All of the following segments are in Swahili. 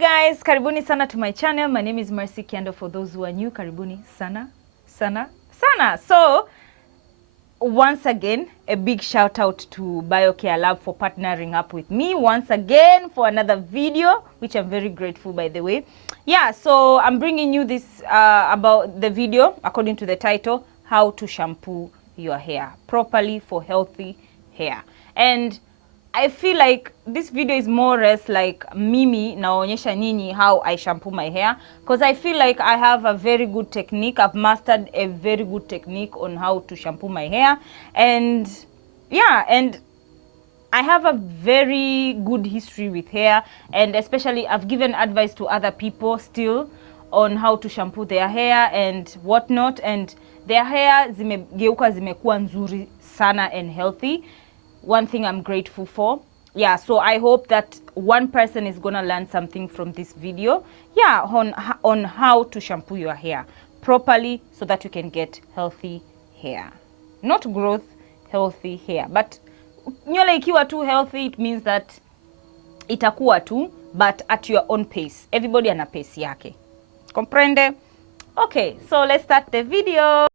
guys, karibuni sana to my channel. My name is Mercy Kiando. For those who are new, karibuni sana. So once again, a big shout out to Biocarelabs for partnering up with me once again for another video, which I'm very grateful, by the way. Yeah, so I'm bringing you this about the video according to the title, how to shampoo your hair properly for healthy hair. And I feel like this video is more or less like mimi naonyesha nyinyi how I shampoo my hair, because I feel like I have a very good technique. I've mastered a very good technique on how to shampoo my hair, and yeah, and I have a very good history with hair, and especially I've given advice to other people still on how to shampoo their hair and whatnot, and their hair zimegeuka zimekuwa nzuri sana and healthy. One thing I'm grateful for. Yeah, so I hope that one person is gonna learn something from this video, yeah, on how to shampoo your hair properly so that you can get healthy hair, not growth, healthy hair. But nywele ikiwa too healthy, it means that itakuwa tu, but at your own pace. Everybody ana pace yake, comprende? Okay, so let's start the video.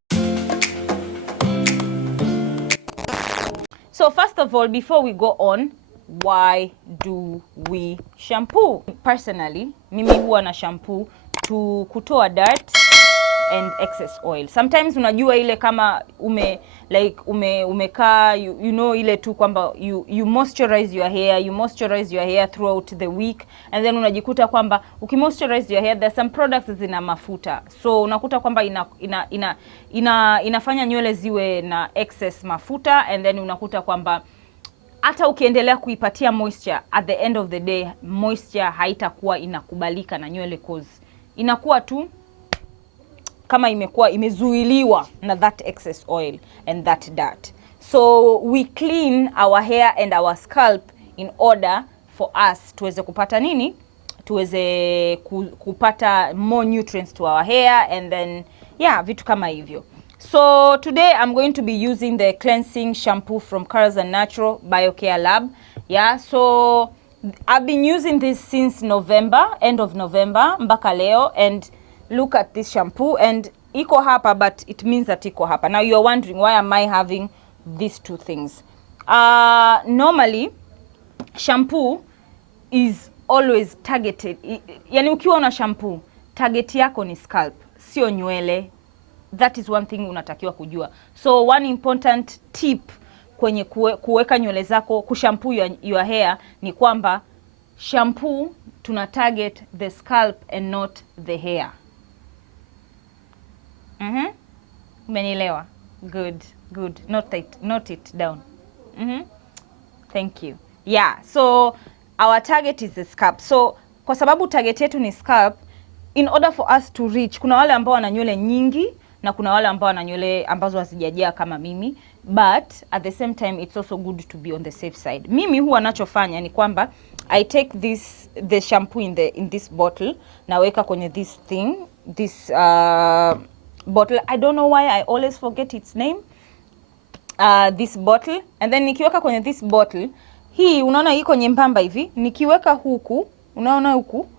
So first of all, before we go on, why do we shampoo? Personally, mimi huwa na shampoo to kutoa dirt and excess oil. Sometimes unajua ile kama umekaa you know ile tu kwamba you moisturize your hair throughout the week, and then unajikuta kwamba ukimoisturize your hair, there's some products zina mafuta, so unakuta kwamba inafanya nywele ziwe na excess mafuta, and then unakuta kwamba hata ukiendelea kuipatia moisture, at the end of the day moisture haitakuwa inakubalika na nywele, cause inakuwa tu kama imekuwa imezuiliwa na that excess oil and that dirt. So we clean our hair and our scalp in order for us tuweze kupata nini? Tuweze kupata more nutrients to our hair, and then yeah, vitu kama hivyo. So today I'm going to be using the cleansing shampoo from Tanzanian Biocarelabs. Yeah, so I've been using this since November, end of November mpaka leo, and look at this shampoo, and iko hapa, but it means that iko hapa. Now you're wondering, why am I having these two things? Normally shampoo is always targeted. Yani ukiwa na shampoo, target yako ni scalp, sio nywele. That is one thing unatakiwa kujua. So one important tip kwenye kuweka nywele zako, kushampoo your hair, ni kwamba shampoo tuna target the scalp and not the hair. Umenielewa? Good. Note it down. Thank you. Yeah, so our target is the scalp. So kwa sababu target yetu ni scalp, in order for us to reach, kuna wale ambao wana nywele nyingi na kuna wale ambao wana nywele ambazo hazijajaa kama mimi, but at the same time it's also good to be on the safe side. Mimi huwa nachofanya ni kwamba I take the shampoo in this bottle, naweka kwenye this bottle. I don't know why I always forget its name. This bottle, and then nikiweka kwenye this bottle, hii unaona iko nyembamba hivi, nikiweka huku, unaona huku,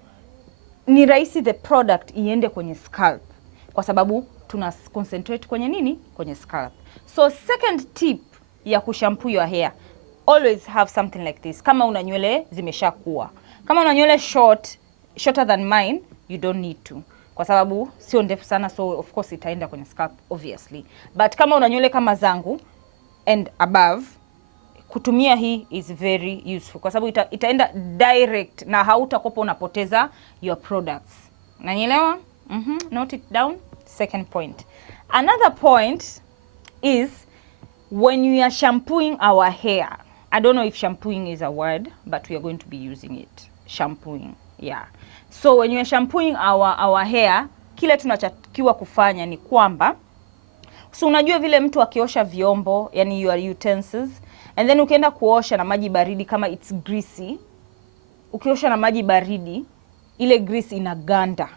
ni rahisi the product iende kwenye scalp, kwa sababu tuna concentrate kwenye nini? Kwenye scalp. So second tip ya kushampoo your hair, always have something like this. Kama una nywele zimeshakuwa, kama una nywele shorter than mine, you don't need to, kwa sababu sio ndefu sana, so of course itaenda kwenye scalp obviously. But kama una nywele kama zangu and above, kutumia hii is very useful, kwa sababu itaenda direct na hautakopa unapoteza your products. Unanielewa? Note it down. Second point. Another point is when you are shampooing our hair. I don't know if shampooing is a word, but we are going to be using it. Shampooing. Yeah. So when you are shampooing our hair, kile tunachotakiwa kufanya ni kwamba, so unajua vile mtu akiosha vyombo, yani your utensils, and then ukienda kuosha na maji baridi, kama it's greasy, ukiosha na maji baridi, ile grease inaganda.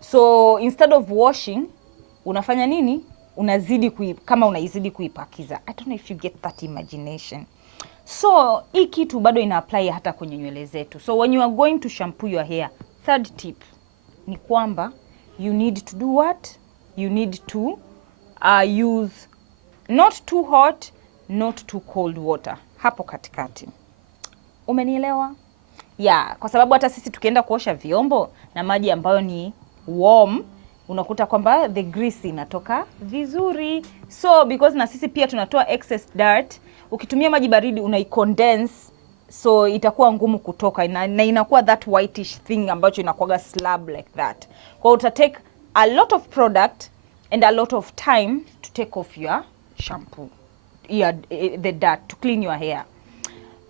So instead of washing, unafanya nini? Kama unaizidi kuipakiza. I don't know if you get that imagination. So hii kitu bado ina apply hata kwenye nywele zetu. So when you are going to shampoo your hair, third tip ni kwamba you need to do what? You need to use not too hot, not too cold water. Hapo katikati. Umenielewa? Yeah, kwa sababu hata sisi tukienda kuosha vyombo na maji ambayo ni warm, unakuta kwamba the grease inatoka vizuri. So because na sisi pia tunatoa excess dirt, ukitumia maji baridi unaicondense, so itakuwa ngumu kutoka na inakuwa that whitish thing ambacho inakuwa slab like that. Kwa uta take a lot of product and a lot of time to take off your shampoo, the dirt, to clean your hair.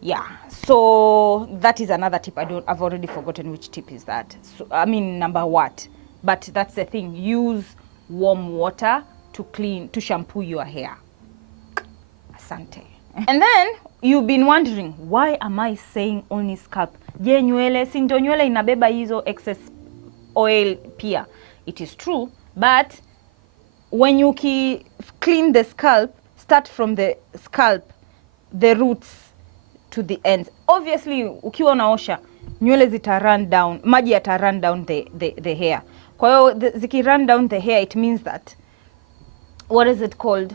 Yeah, so that is another tip. I've already forgotten which tip is that. So I mean number what, but that's the thing. Use warm water to shampoo your hair. Asante. And then you've been wondering, why am I saying only scalp? Je, nywele si ndio nywele inabeba hizo excess oil pia? It is true, but when you clean the scalp, start from the scalp, the roots to the ends. Obviously ukiwa unaosha nywele zita run down, maji yata run down the hair. Kwa hiyo ziki run down the hair, it means that, what is it called,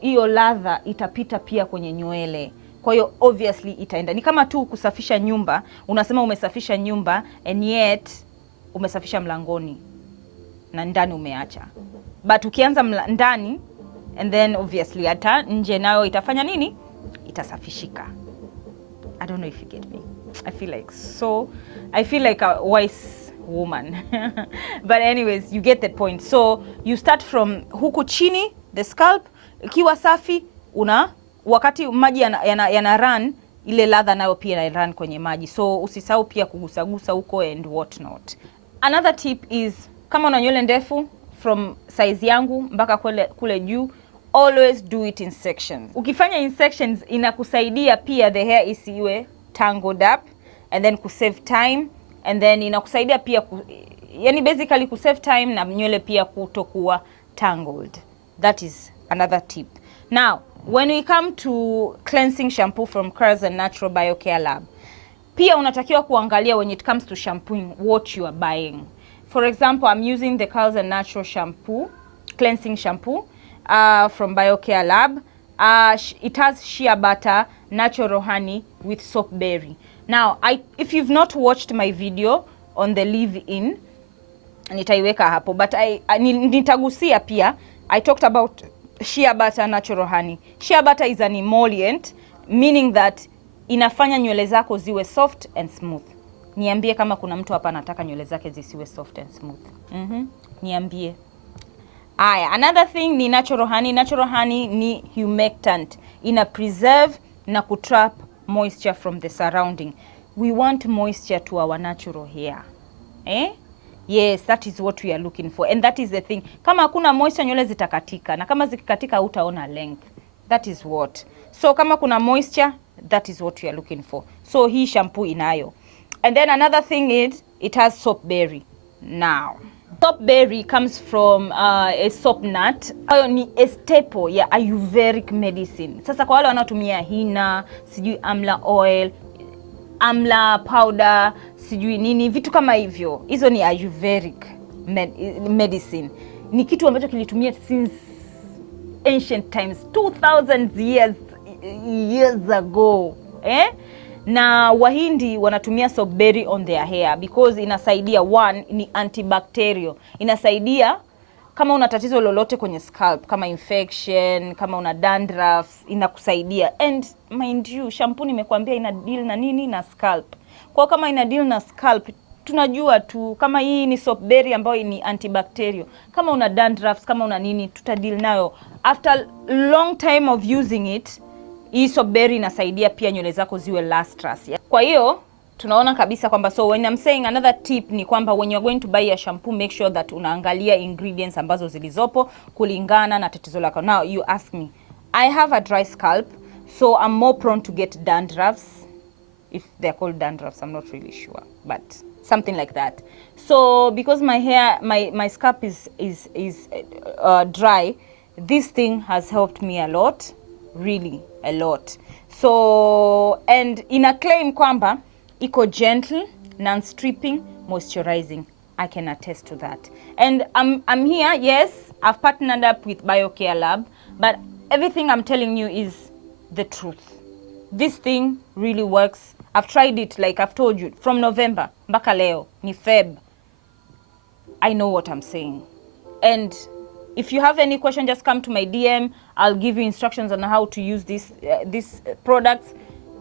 hiyo ladha itapita pia kwenye nywele. Kwa hiyo obviously itaenda. Ni kama tu kusafisha nyumba, unasema umesafisha nyumba and yet umesafisha mlangoni na ndani umeacha. But ukianza ndani and then obviously hata nje nayo itafanya nini? Itasafishika. I don't know if you get me. I feel like a wise woman. But anyways, you get the point. So you start from huku chini, the scalp, ikiwa safi, wakati maji yana run, ile ladha nayo pia ina run kwenye maji. So usisahau pia kugusagusa huko and what not. Another tip is, kama una nywele ndefu from size yangu mpaka kule juu, always do it in sections. Ukifanya in sections inakusaidia pia the hair isiwe tangled up, and then kusave time, and then inakusaidia pia yani basically kusave time na nywele pia kutokuwa tangled. That is another tip. Now, when we come to cleansing shampoo from Tanzanian Natural Biocarelabs, pia unatakiwa kuangalia when it comes to shampooing what you are buying. For example, I'm using the Tanzanian Natural Shampoo, cleansing shampoo from Biocarelabs. It has shea butter, natural honey with soap berry. Now, if you've not watched my video on the leave-in, nitaiweka hapo, but nitagusia pia. I talked about shea butter, natural honey. Shea butter is an emollient, meaning that inafanya nywele zako ziwe soft and smooth. Niambie kama kuna mtu hapa anataka nywele zake zisiwe soft and smooth. Niambie. Another thing ni natural honey. Natural honey ni humectant. Ina preserve na kutrap moisture from the surrounding. We want moisture to our natural hair. Yes, that is what we are looking for. And that is the thing. Kama hakuna moisture, nywele zitakatika. Na kama zikikatika hutaona length. That is what. So kama kuna moisture, that is what we are looking for. So hii shampoo inayo. And then another thing is, it has soap berry. Now, soap berry comes from a soap nut. Hayo ni a staple ya Ayurvedic medicine. Sasa kwa wale wanaotumia hina, sijui amla oil, amla powder, sijui nini, vitu kama hivyo, hizo ni Ayurvedic medicine. Ni kitu ambacho kilitumia since ancient times, 2000 years ago. Na Wahindi wanatumia soap berry on their hair because inasaidia, one, ni antibacterial. Inasaidia kama una tatizo lolote kwenye scalp, kama infection, kama una dandruff, inakusaidia. And mind you, shampoo nimekuambia ina deal na nini? Na scalp. Kwa kama ina deal na scalp, tunajua tu kama hii ni soap berry ambayo ni antibacterial. Kama una dandruff, kama una nini, tutadeal nayo. After long time of using it, hii soap berry inasaidia pia nywele zako ziwe lustrous. Kwa hiyo tunaona kabisa kwamba, so when I'm saying another tip ni kwamba when you're going to buy a shampoo, make sure that unaangalia ingredients ambazo zilizopo kulingana na tatizo lako. Now you ask me, I have a dry scalp, so I'm more prone to get dandruffs. If they're called dandruffs, I'm not really sure, but something like that. So because my hair, my scalp is dry, this thing has helped me a lot, really a lot. So and ina claim kwamba iko gentle, non-stripping, moisturizing. I can attest to that. And I'm here, yes, I've partnered up with Biocarelabs, but everything I'm telling you is the truth. This thing really works. I've tried it, like I've told you, from November mpaka leo ni Feb. I know what I'm saying. And if you have any question, just come to my DM. I'll give you instructions on how to use these products.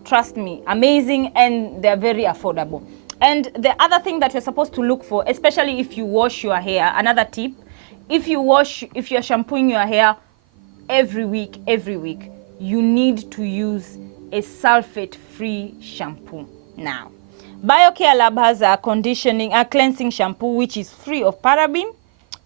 Trust me, amazing, and they're very affordable. And the other thing that you're supposed to look for, especially if you wash your hair, another tip, if you're shampooing your hair every week, you need to use a sulfate-free shampoo. Now, Biocarelabs has a cleansing shampoo which is free of paraben,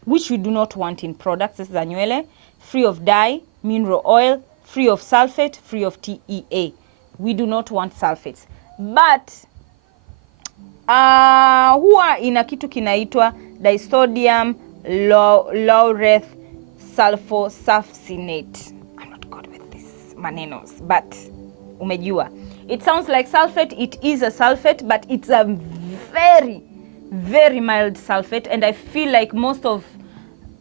which we do not want in products. This is a nywele, free of dye, mineral oil, free of sulfate, free of TEA. We do not want sulfates. But huwa ina kitu kinaitwa disodium laureth sulfosulfonate. I'm not good with this manenos, but umejua. It sounds like sulfate. It is a sulfate, but it's a very, very mild sulfate, and I feel like most of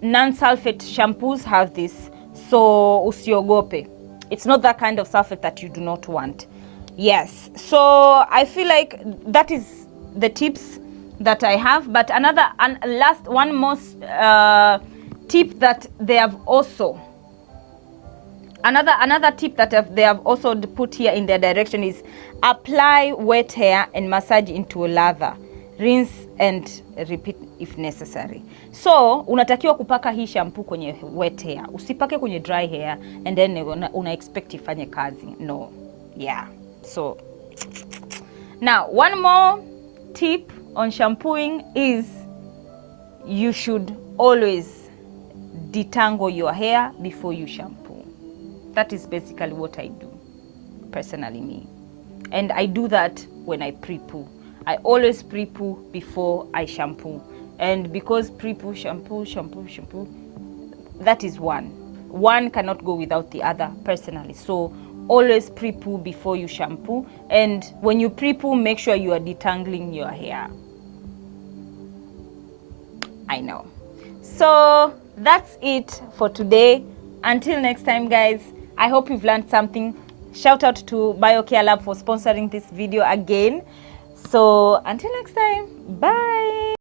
non-sulfate shampoos have this, so usiogope. It's not that kind of sulfate that you do not want. Yes, so I feel like that is the tips that I have. But one most tip that they have also, another tip that they have also put here in their direction is apply wet hair and massage into a lather, rinse and repeat if necessary. So unatakiwa kupaka hii shampoo kwenye wet hair, usipake kwenye dry hair and then una expect ifanye kazi. No. Yeah. So now one more tip on shampooing is you should always detangle your hair before you shampoo. That is basically what I do, personally, me. And I do that when I pre-poo. I always pre-poo before I shampoo. And because pre-poo, shampoo, that is one. One cannot go without the other, personally. So always pre-poo before you shampoo. And when you pre-poo, make sure you are detangling your hair. I know. So that's it for today. Until next time, guys, I hope you've learned something. Shout out to Biocarelabs for sponsoring this video again. So until next time, bye.